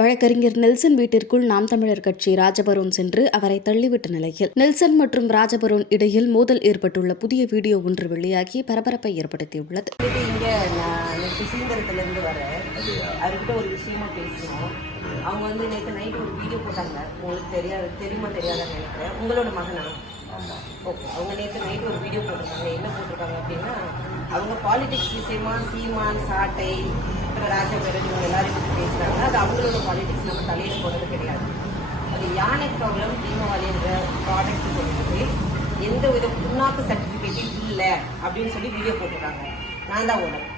வழக்கறிஞர் நெல்சன் வீட்டிற்குள் நாம் தமிழர் கட்சி ராஜபரோன் சென்று அவரை தள்ளிவிட்ட நிலையில் நெல்சன் மற்றும் ராஜபரோன் இடையில் மோதல் ஏற்பட்டுள்ள புதிய வீடியோ ஒன்று வெளியாகி பரபரப்பை ஏற்படுத்தியுள்ளது. சுசீந்திரத்திலிருந்து வர அவர்கிட்ட ஒரு விஷயமா பேசணும். அவங்க நேற்று நைட்டு ஒரு வீடியோ போட்டாங்க. உங்களுக்கு தெரியுமா தெரியாதான்னு நினைக்கிறேன். உங்களோட மகனா? ஓகே. அவங்க நேற்று நைட்டு ஒரு வீடியோ போட்டிருக்காங்க. என்ன போட்டிருக்காங்க அப்படின்னா, அவங்க பாலிடிக்ஸ் விஷயமா சீமான், சாட்டை, அப்புறம் ராஜபரோன் இவங்க எல்லாரும் பற்றி பேசுறாங்க. அது அவங்களோட பாலிடிக்ஸ் நம்ம தலையில போடுறது கிடையாது. அது யானை ப்ராப்ளம் தீபாவளின்ற ப்ராடக்ட் சொல்லிட்டு எந்த வித புண்ணாக்கு சர்டிபிகேட்டும் இல்லை அப்படின்னு சொல்லி வீடியோ போட்டிருக்காங்க. நான் தான் ஓனர்.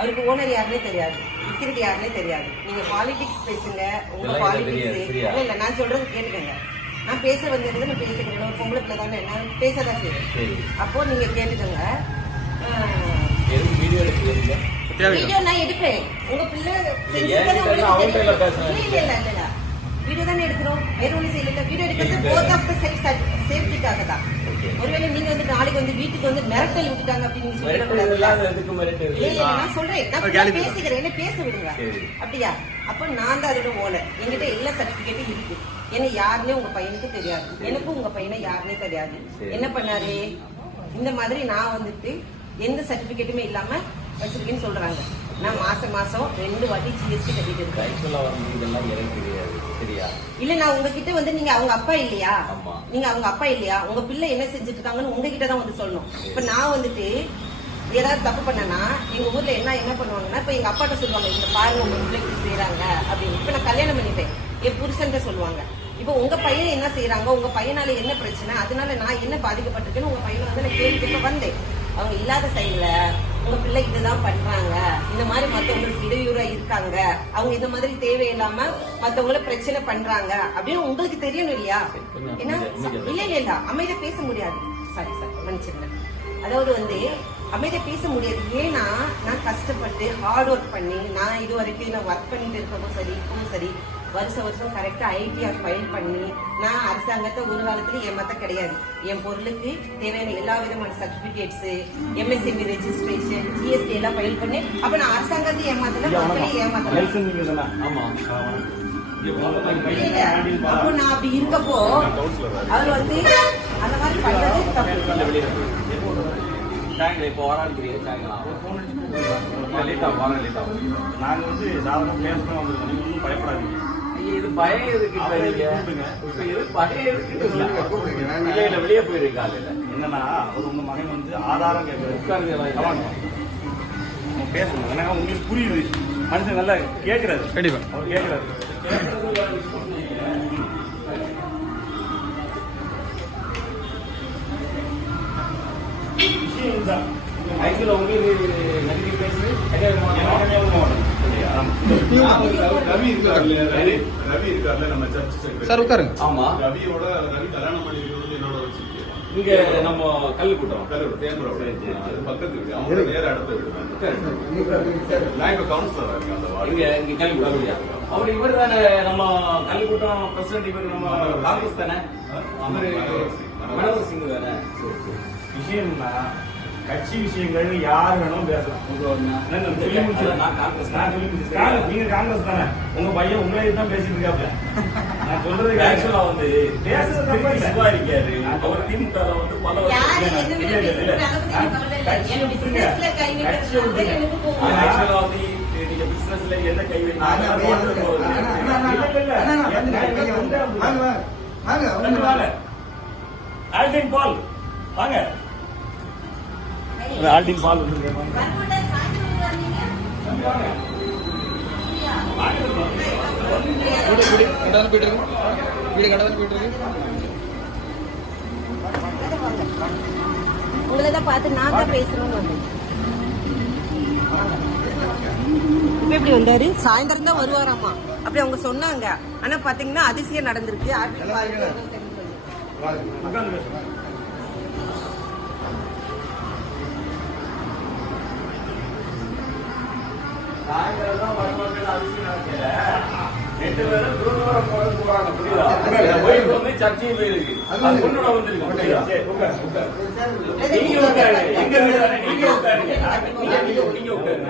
அவருக்கு ஓனர் யாருன்னே தெரியாது, விற்கிறது யாருன்னே தெரியாது. நீங்க பாலிடிக்ஸ் பேசுங்க, உங்க பாலிடிக்ஸ் இல்ல. நான் சொல்றது கேட்டுக்கங்க. நான் பேச வந்திருந்தது நான் பேசுகிறேன். ஒரு பொம்பளை பிள்ளை தானே, நான் பேசதான் செய்வேன். அப்போ நீங்க கேட்டுக்கங்க. வீடியோ நான் எடுப்பேன். உங்க பிள்ளை வீடியோ தானே எடுக்கிறோம். வேற ஒண்ணு செய்யல. வீடியோ எடுக்கிறது போத் ஆஃப் தி சேஃப்டிக்காக தான். ஒருவேளை நீங்க நாளைக்கு வீட்டுக்கு மிரட்டல் விட்டுட்டாங்க அப்படின்னு நான் சொல்றேன். நான் பேசிக்கிறேன், என்ன பேச விடுங்க. அப்படியா? அப்ப நான் தான் அதோட ஓனர். என்கிட்ட எல்லா சர்டிபிகேட்டும் இருக்கு. என்ன யாருன்னே உங்க பையனுக்கு தெரியாது, எனக்கும் உங்க பையனை யாருன்னே தெரியாது. என்ன பண்ணாரு? இந்த மாதிரி நான் எந்த சர்டிபிகேட்டுமே இல்லாம வச்சிருக்கேன்னு சொல்றாங்க. நான் மாசம் 2 வாட்டி ஜிஎஸ்டி கட்டிட்டு இருக்கேன். இல்ல, நான் உங்ககிட்ட நீங்க அவங்க அப்பா இல்லையா? நீங்க அவங்க அப்பா இல்லையா? உங்க பிள்ளை என்ன செஞ்சுட்டு இருக்காங்கன்னு உங்ககிட்ட தான் சொல்லணும். இப்ப நான் ஏதாவது தப்பு பண்ணனா எங்க ஊர்ல என்ன பண்ணுவாங்கன்னா, இப்ப எங்க அப்பாட்ட சொல்லுவாங்க, இந்த பாருங்க உங்க பிள்ளை இப்படி செய்யறாங்க அப்படின்னு. இப்ப நான் கல்யாணம் பண்ணிட்டேன், என் புருஷன் சொல்லுவாங்க. இப்ப உங்க பையன் என்ன செய்யறாங்க, உங்க பையனால என்ன பிரச்சனை, அதனால நான் என்ன பாதிக்கப்பட்டிருக்கேன்னு உங்க பையனை நான் கேள்வி வந்தேன். அவங்க இல்லாத சைடுல உங்க பிள்ளை இதுதான் பண்றாங்க, இந்த மாதிரி மத்தவங்களுக்கு இடையூறா இருக்காங்க, அவங்க இந்த மாதிரி தேவையில்லாம மத்தவங்கள பிரச்சனை பண்றாங்க அப்படின்னு உங்களுக்கு தெரியணும் இல்லையா? ஏன்னா இல்ல அமைதியா பேச முடியாது. சாரி மன்னிச்சிருங்க. அதாவது அமைதியா பேச முடியாது. ஏன்னா நான் கஷ்டப்பட்டு ஹார்ட் ஒர்க் பண்ணி நான் இது வரைக்கும் நான் ஒர்க் பண்ணிட்டு இருக்கவும் சரி, இப்பவும் சரி, வருஷம் கரெக்டா ஐடிஆர் ஃபைல் பண்ணி நான் அரசாங்கத்தை ஒரு காலத்துல ஏமாத்த கிடையாது. என் பொருளுக்கு தேவையான எல்லா விதமான சர்டிபிகேட்ஸ், எம்எஸ்எம்இ ரெஜிஸ்ட்ரேஷன், ஜிஎஸ்டி எல்லாம் ஃபைல் பண்ணி அப்ப நான் அரசாங்கத்தை ஏமாத்தல, மக்களையும் ஏமாத்தல. அப்போ நான் அப்படி இருக்கப்போ அவர் அந்த மாதிரி பண்றது தப்பு. இப்போ பயப்படாதீங்க. இது பயம் எதுக்கு? வெளியே போயிருக்காங்க. என்னன்னா உங்க மகன் ஆதாரம் கேட்கறாரு, பேசணும். ஏன்னா உங்களுக்கு புரியுது, மனுஷன் நல்லா கேட்கறாரு. கண்டிப்பா அவர் கேட்கறாரு. ஆக்சுவலா உங்களுக்கு நன்றி பேசு. ரவி இருக்காருல்ல நம்ம சர்ச் சார் உட்காருங்க. ஆமா, ரவி கல்யாணம் பண்ணி என்னோட வச்சிருக்கேன். இங்க நம்ம கல்லு கூட்டம் பக்கத்து வீடு, அவங்க நேர அடுத்த வீடு. நான் இப்ப கவுன்சிலரா இருக்கேன் அந்த வார்டு. இங்க கல்லு கூட்டம். அவர் இவர் தானே நம்ம கல்லு கூட்டம் பிரசிடன்ட். இவர் நம்ம காங்கிரஸ் தானே, மனோகர் சிங் தானே. விஷயம்னா கட்சி விஷயங்கள் யார் வேணும் பேசலாம். நீங்க காங்கிரஸ் தானே, உங்க பையன் உங்களே தான் பேசிட்டு இருக்காப்ல. நான் சொல்றது ஆக்சுவலா பேசுறது இருக்காரு. அவர் திமுக பல நீங்க பிசினஸ்ல என்ன கை ஆல்டின் பால் வாங்க. ஆல்டின் பால் உங்களதான் பார்த்து நான் தான் பேசுறேன்னு இப்ப எப்படி வந்தாரு? சாயந்தரம் தான் வருவாராமா அப்படி அவங்க சொன்னாங்க. ஆனா பாத்தீங்கன்னா அதிசயம் நடந்திருக்கு. சாயந்தரம் தான் வருவாங்க. அதிசயம் நடக்கல. ரெண்டு பேரும் தூரம் போறாங்க, புரியுதா? போயிட்டு வந்து சர்ச்சையும் போயிருக்கு. அது பொண்ணோட வந்திருக்கு, புரியுதா? சரி, உட்காரு, உட்காரு. நீங்க உட்காருங்க. எங்க வீடு தானே, நீங்க உட்காருங்க. நீங்க உட்காருங்க.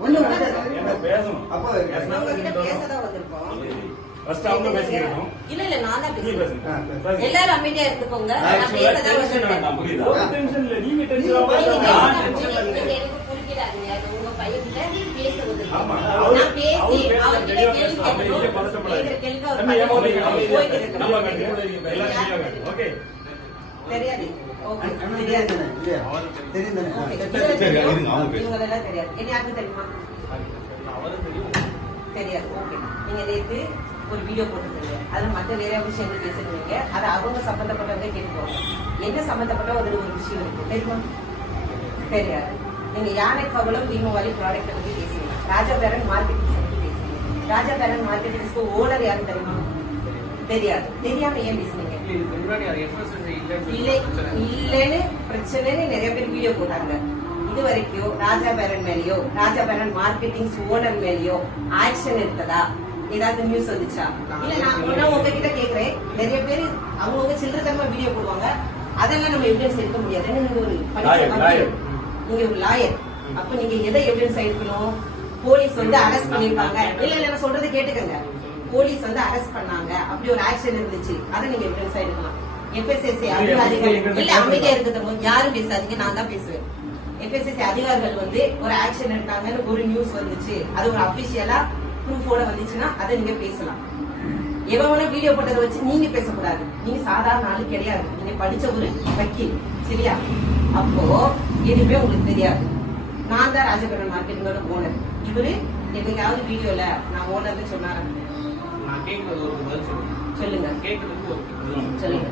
என்ன பேசணும்? அவங்க கிட்ட பேசதான் வந்திருக்கோம். ஃபர்ஸ்ட் அவங்க பேசிக்கிறோம். இல்ல நான் தான் நீ பேசுறேன். பேசுங்க. எல்லாரும் அமைதியா இருந்துக்கோங்க. நான் பேசதான் வந்திருக்கேன். புரியுதா? ஒரு டென்ஷன் இல்ல, நீங்க டென்ஷன் நீங்க ஆகாத. எனக்கு புரிக்கிறாங்க. உங்க பையன்கிட்ட பேச ஆமா, வந்திருக்கேன். நான் பேசி அவரு அவர்கிட்ட பேசுறது கேள்வி அப்ப இங்கே கேட்கணும். பதட்டப்படாது. கேட்கிற கேள்விக்கு அவர் நம்ம பதில் ஏமாத்தி சொல்லணும். போய்கிட்டு நம்ம இருக்கணும். கண்டிப்பா எல்லாரும் தெரியாது. ஓகே. தெரியாது. ஓகே. தெரியாது. ஓகே. சரி, சரி, இருங்க, அவங்க பேசுங்க. இவங்களெல்லாம் தெரியாது. என்ன யாருக்கும் தெரியுமா? தெரியாது. ஓகே. நீங்க நேத்து ஒரு வீடியோ போட்டுருக்கீங்க. அதுல மற்ற வேற விஷயங்கள் பேசுறீங்க. அது அவங்க சம்பந்தப்பட்டவங்க கேட்டுக்கோங்க. என்ன சம்பந்தப்பட்ட ஒரு விஷயம் இருக்கு தெரியுமா? தெரியாது. நீங்க யானை கவலம் தீமவாலி ப்ராடக்ட் பத்தி பேசுறீங்க. ராஜா பேரன் மார்க்கெட்டிங் பத்தி பேசுறீங்க. ராஜா பேரன் மார்க்கெட்டிங்ஸ்க்கு ஓனர் யாரு தெரியுமா? தெரியாது. தெரியாம ஏன் பேசுனீங்க? இல்லன்னு பிரச்சனைன்னு நிறைய பேர் வீடியோ போட்டாங்க. இது வரைக்கும் ராஜா பேரன் மேலயோ ராஜா பேரன் மார்க்கெட்டிங் ஓனர் மேலயோ ஆக்ஷன் இருக்குதா? ஏதாவது நியூஸ் வந்துச்சா? இல்ல நான் உங்ககிட்ட கேக்குறேன். நிறைய பேர் அவங்கவுங்க சில்லறத்தனமா வீடியோ போடுவாங்க. அதெல்லாம் நம்ம எவிடன்ஸ் எடுக்க முடியாது. நீங்க ஒரு நீங்க ஒரு லாயர். அப்ப நீங்க எதை எவிடன்ஸ் எடுக்கணும்? போலீஸ் வந்து அரெஸ்ட் பண்ணிருப்பாங்க. இல்ல நான் சொல்றது கேட்டுக்கங்க. போலீஸ் வந்து அரெஸ்ட் பண்ணாங்க, அப்படி ஒரு ஆக்ஷன் இருந்துச்சு, அதை நீங்க எவிடன்ஸ் எடுக்கலாம். FSSAI அதிகாரிகள் இல்ல அமைதியா இருக்கிறது யாரும் பேசாதீங்க, நான் தான் பேசுவேன். FSSAI அதிகாரிகள் வந்து ஒரு ஆக்ஷன் எடுத்தாங்கன்னு ஒரு நியூஸ் வந்துச்சு, அது ஒரு அபிஷியலா ப்ரூஃபோட வந்துச்சுன்னா அதை நீங்க பேசலாம். எவன வீடியோ போட்டதை வச்சு நீங்க பேசக்கூடாது. நீங்க சாதாரண ஆளு கிடையாது. நீங்க படிச்ச ஒரு வக்கீல், சரியா? அப்போ எதுவுமே உங்களுக்கு தெரியாது. நான் தான் ராஜபுரம் மார்க்கெட்டிங்கோட ஓனர். இவரு என்னைக்காவது வீடியோல நான் ஓனர்னு சொன்னாரு? நான் கேட்கறது ஒரு பதில் சொல்லுங்க. கேட்கறதுக்கு ஒரு பதில் சொல்லுங்க.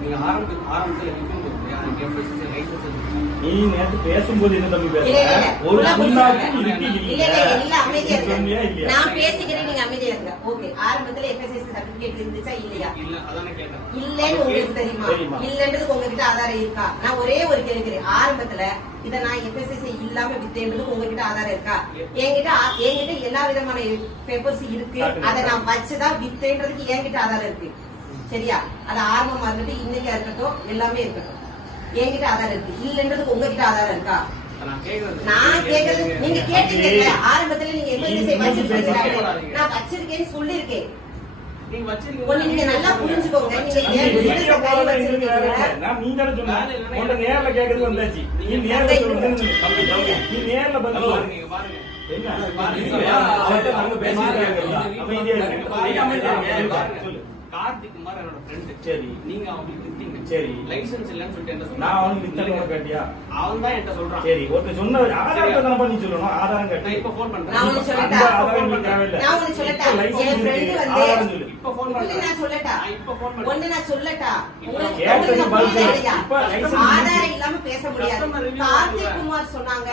நீங்க ஆரம்பத்துல இருக்கும்போது எனக்கு FSSAI லைசன்ஸ் இருக்கு. நீ நேத்து பேசும்போது என்ன தம்பி இல்ல, இல்ல, பேசுற? இல்ல. ஒரு உள்ள முன்னாடி இல்ல, இருக்கு இல்ல, இல்ல, அமைதியா இருங்க. சொன்னியா இல்லையா? நான் பேசிக்கிறேன், நீங்க அமைதியா இருங்க. ஓகே. ஆரம்பத்துல FSSAI சர்டிபிகேட் இருந்துச்சா இல்லையா? இல்ல அதானே கேட்டேன். இல்லன்னு உங்களுக்கு தெரியுமா? இல்லன்றதுக்கு உங்ககிட்ட ஆதாரம் இருக்கா? நான் ஒரே ஒரு கேள்வி. ஆரம்பத்துல இத நான் FSSAI இல்லாம வித்தேன்றதுக்கு உங்ககிட்ட ஆதாரம் இருக்கா? என்கிட்ட எல்லா விதமான பேப்பர்ஸ் இருக்கு. அதை நான் வச்சுதான் வித்தேன்றதுக்கு என்கிட்ட ஆதாரம் இருக்கு, சரியா? அது ஆரம்பமா இருக்கட்டும், இன்னைக்கா இருக்கட்டும், எல்லாமே இருக்கட்டும், என்கிட்ட ஆதாரம் இருக்கு. இல்லன்றதுக்கு உங்ககிட்ட ஆதாரம் இருக்கா? நான் கேக்குறது நீங்க கேட்டீங்க. ஆரம்பத்துல நீங்க FSSAI வச்சிருக்கீங்க, நான் வச்சிருக்கேன்னு சொல்லிருக்கேன். நீங்க வச்சிருக்கீங்க. ஒண்ணு நீங்க நல்லா புரிஞ்சுக்கோங்க. நீங்க நீ ஏன் வெளிய business போறதா கையில இருக்கு வேற. வச்சிருக்கீங்க? நான் நீ தானே சொன்ன. உன்ட நேர்ல கேக்குறது வந்தாச்சு. நீ நேர்ல சொல்லுங்க. நீ நேர்ல பதில் சொல்லு. நீங்க பாருங்க. என்ன? பாருங்க. அவர்ட்ட நாங்க பேசிட்டாங்க. அமைதியா இருங்க. சொல்லு. கார்த்திக் குமார் என்னோட ஃப்ரெண்ட். சரி. நீங்க அவங்களுக்கு திட்டிங்க. சரி. லைசன்ஸ் இல்லன்னு சொல்லிட்டு என்ன நான் அவனுக்கு வித்தனமா கேட்டியா? அவன் தான் என்கிட்ட சொல்றான். சரி, ஒருத்தர் சொன்ன ஆதாரத்தை தானே பண்ணி சொல்லணும். ஆதாரம் நான் கேட்டு இப்ப ஃபோன் பண்றேன். நான் உனக்கு அந்த சொல்லட்டா? ஆதாரம் நீ தேவையில்லை. நான் உனக்கு சொல்லட்டா? இப்ப லைசன்ஸ் என் friend இருக்கு. வந்து- ஆதாரம் சொல்லு. இப்ப ஃபோன் ஒண்ணு பண்றேன். நான் சொல்லட்டா? நான் இப்ப ஃபோன் பண்றேன். ஒண்ணு நான் சொல்லட்டா? உங்களுக்கு கேட்டதுக்கு உங்களுக்கு பதில் புரியல சொல்லு. இல்லையா? இப்ப லைசன்ஸ் ஆதாரம் இருக்கு. இல்லாம பேச முடியாது. Customer review கார்த்திக் சொல்றேன். குமார் சொன்னாங்க.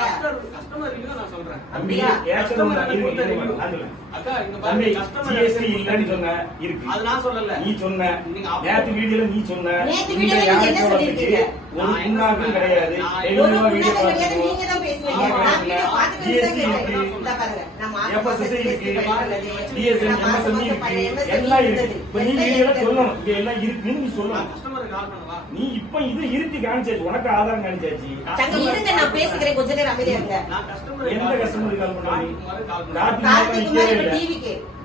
கஸ்டமர் ரிவ்யூ நான் சொல்றேன். தம்பி, அப்படியா? கேட்கணும் Customer இருக்கு, report இருக்கு, review. நான் சொல்றேன். அக்கா இங்க தம்பி, பாருங்க கஸ்டமர் GST இல்லன்னு சொன்ன, இருக்கு. அது நான் சொல்லல. நீ சொன்ன. நீங்க அப்போ- நேத்து வீடியோல நீ சொன்ன. நேத்து இந்த வீடியோல நீங்க யானை என்ன குளத்துக்கு சொல்லிருக்கீங்க? ஒரு நான் என்ன புண்ணாக்கும் சொன்னேன்? கிடையாது. நான் 70 ஒரு ரூபாய் வீடியோ புண்ணாக்கு கிடையாது, பார்த்துக்கோ. நீங்க தான் பேசுவீங்க. ஆமா, நான் வீடியோ பார்த்துட்டு தான் GST கேட்டேன். இருக்கு. இந்தா பாருங்க, நான் மாசம் FSSAI மாசம் இருக்கு. GST பண்ணது. DSM, நான் மாசம் MSME மாசம் பண்ண இருக்கு. MSME எல்லாம் இருக்கு. இருந்தது. இப்ப நீ எல்லாம் வீடியோல இருந்தது. சொல்லணும். இங்க எல்லாம் இருக்குன்னு நீ சொல்லணும். கஸ்டமருக்கு கால் பண்ணவா? நீ இப்ப இது இருக்கு காமிச்சாச்சு. உனக்கு ஆதாரம் காமிச்சாச்சு. தங்க இருங்க, நான் பேசிக்கிறேன், கொஞ்ச நேரம் அமைதியா இருங்க. நான் கஸ்டமர் எந்த கஸ்டமருக்கு கால் பண்ண நீ? கால் பண்ணேன். கார்த்திக் கார்த்திக் குமார் இப்ப இல்ல. டிவிக்கு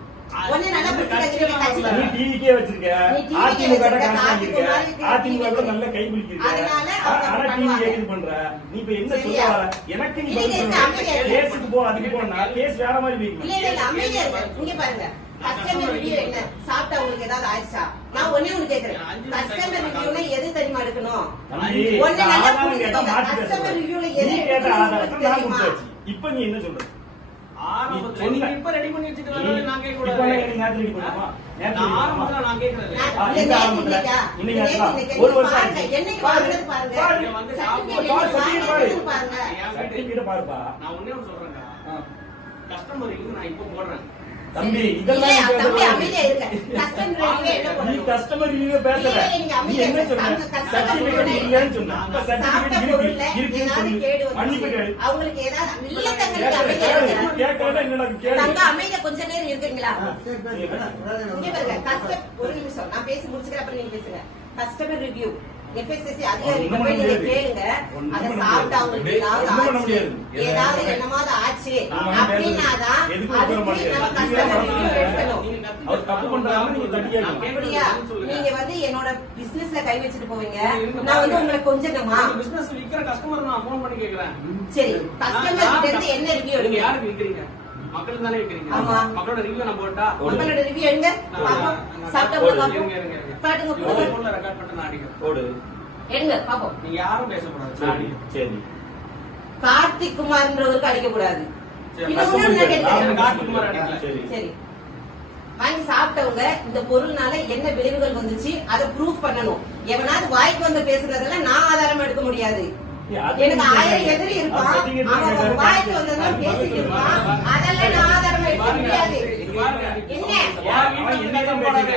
ஒண்ணு நல்லா புரிஞ்சுக்க நீ டிவிக்கே வச்சிருக்க. நீ TV க்கே அதிமுக வச்சிருக்க. காமிச்சிருக்க. அதிமுக அதிமுக கூட நல்ல கை பிடிச்சிருக்க. அதனால அவங்க ஆனா டிவி பண்ணுவாங்க. கேக்குது பண்ற. நீ இப்ப என்ன சொல்ல சரியா? வர? எனக்கு நீ இல்ல, பதில் இல்ல, சொல்லு. அமைதியா இரு. கேஸுக்கு போ, அதுக்கு போனா கேஸ் வேற மாதிரி வைக்கணும். இல்ல இல்ல அமைதியா இருங்க. இங்க பாருங்க, கஸ்டமர் ரிவ்யூ என்ன சாப்பிட்டா உங்களுக்கு ஏதாவது ஆயிடுச்சா? நான் ஒண்ணே ஒண்ணு கேக்குறேன். கஸ்டமர் ரிவ்யூல எது தெரியுமா எடுக்கணும்? தம்பி, ஒண்ணு நல்லா ஆதாரம் கேட்டா புரிஞ்சுக்கோங்க. மாத்தி கஸ்டமர் பேசுற. ரிவ்யூல நீ எது கேட்ட எடுக்கணும் ஆதாரத்தை உங்களுக்கு நான் தெரியுமா? கொடுத்தாச்சு. இப்ப நீ என்ன சொல்ற? ஆரம்பத்துல நீ நீங்க சொன்ன. இப்ப ரெடி பண்ணி வச்சிட்டு நீ- வரல நான் கேட்க இப்ப கூடாது. எனக்கு நேத்து ready பண்ணுமா? நேத்து நான் ready ஆரம்பத்துல பண்ணுமா? நான் கேக்குறது. நான் இந்த நேத்து ஆரம்பத்துல இன்னைக்கா? இன்னைக்கு நேத்து ஆச்சா? இன்னைக்கு ஒரு வருஷம் பாருங்க, ஆச்சு. என்னைக்கு பாரு. வாங்குறது பாருங்க. பாரு. இங்க வந்து சர்டிபிகேட் பாரு, என்னைக்கு சர்டிபிகேட் வாங்குறது பாருங்க. சர்டிபிகேட் பாருப்பா. நான் ஒண்ணே ஒண்ணு சொல்றேன்டா. ஆ. கஸ்டமர் ரிவ்யூ நான் இப்ப போடுறேன். தம்பி இல்ல, இதெல்லாம் நீ தம்பி பேசக்கூடாது. அமைதியா இருங்க. கஸ்டமர் ரிவ்யூ என்ன நீ பண்ணணும்? கஸ்டமர் ரிவ்யூ பேசல. இல்ல, நீங்க நீ என்ன சொன்ன? சர்டிபிகேட் இல்லன்னு சொன்ன. அப்ப சர்டிபிகேட் இருக்குன்னு சொல்லு. மன்னிப்பு கேளு. அவங்களுக்கு ஏதாவது இல்ல தங்களுக்கு அமைதியா இருங்க. கேட்கறத என்னடா கேளு. தங்க அமைதியா கொஞ்ச நேரம் இருக்கீங்களா? இங்க பாருங்க, ஒரு நிமிஷம் நான் பேசி முடிச்சுக்கிறேன், அப்புறம் நீங்க பேசுங்க. கஸ்டமர் ரிவ்யூ FSSC அதிகாரிகிட்ட போய் நீங்க கேளுங்க. அதை சாப்பிட்டு அவங்களுக்கு ஏதாவது என்னமாவது ஆச்சு அப்படின்னாதான் அதுக்கு நம்ம கஸ்டமர் ரிவ்யூ எடுக்கணும். அவர் தப்பு பண்றாங்க, நீங்க தட்டி கேட்கணும். எப்படியா நீங்க வந்து என்னோட பிசினஸ்ல கை வச்சுட்டு போவீங்க, நான் வந்து உங்களை கொஞ்சமா பிசினஸ் விக்கிற கஸ்டமர் நான் போன் பண்ணி கேக்குறேன். சரி கஸ்டமர் கிட்ட இருந்து என்ன ரிவ்யூ நீங்க எடுங்க? யாருக்கு விக்கிறீங்க? மக்களுக்கு தானே விக்கிறீங்க. ஆமா. மக்களோட ரிவ்யூ நான் போட்டா உங்களோட ரிவ்யூ எடுங்க. பாப்போம். சாப்பிட்டவங்க பாப்போம். காட்டுங்க போடுங்க. போன்ல ரெக்கார்ட் பண்ணி நான் அடிக்கிறேன். போடு. எடுங்க பாப்போம். நீங்க யாரும் பேசக்கூடாது. நான் அடிக்கிறேன். சரி. கார்த்திக் குமார்ன்றவருக்கு அடிக்க கூடாது. சரி, இன்னொன்னு நான் கேட்கிறேன். கார்த்திக்குமார் அடிக்கல. சரி. சரி வாங்கி சாப்பிட்டவங்க இந்த பொருள்னால என்ன விளைவுகள் வந்துச்சு அதை ப்ரூஃப் பண்ணணும். எவனாவது வாய்க்கு வந்து பேசுறதெல்லாம் நான் ஆதாரம் எடுக்க முடியாது. எனக்கு 1000 எதிரி இருப்பான், அவன் வாய்க்கு வந்ததெல்லாம் பேசிட்டு இருப்பான், அதெல்லாம் நான் ஆதாரம் எடுக்க முடியாது. என்ன என்னதான் பேசுறீங்க?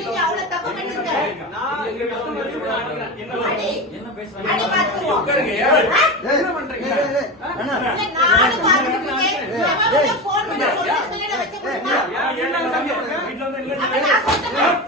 நீங்க அவ்வளவு தப்பு பண்ணிருக்க. நான் எங்க கஸ்டமர் ரிவ்யூ நான் அடிக்கிறேன். என்ன பேசுறீங்க? அடி பார்த்துருவோம். உட்காருங்க. என்ன பண்றீங்க? நானும் பார்த்துருக்கேன். எவன் போன் பண்ணி சொல்றதுக்குள்ளே நான் வைக்க முடியுமா? வீட்டுல வந்து இல்ல. அப்ப நான் சொல்றேன்.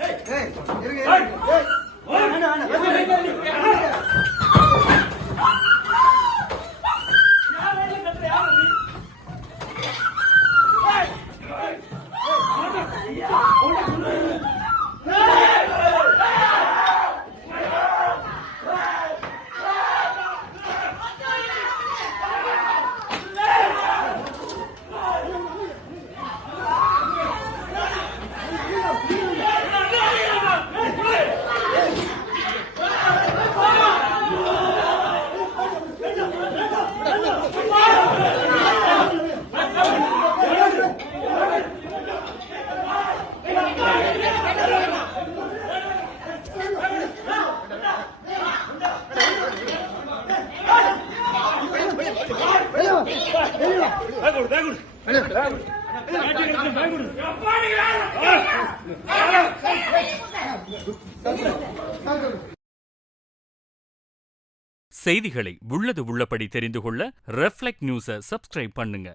செய்திகளை உள்ளது உள்ளபடி தெரிந்து கொள்ள ரெஃப்ளெக்ட் நியூஸை சப்ஸ்கிரைப் பண்ணுங்க.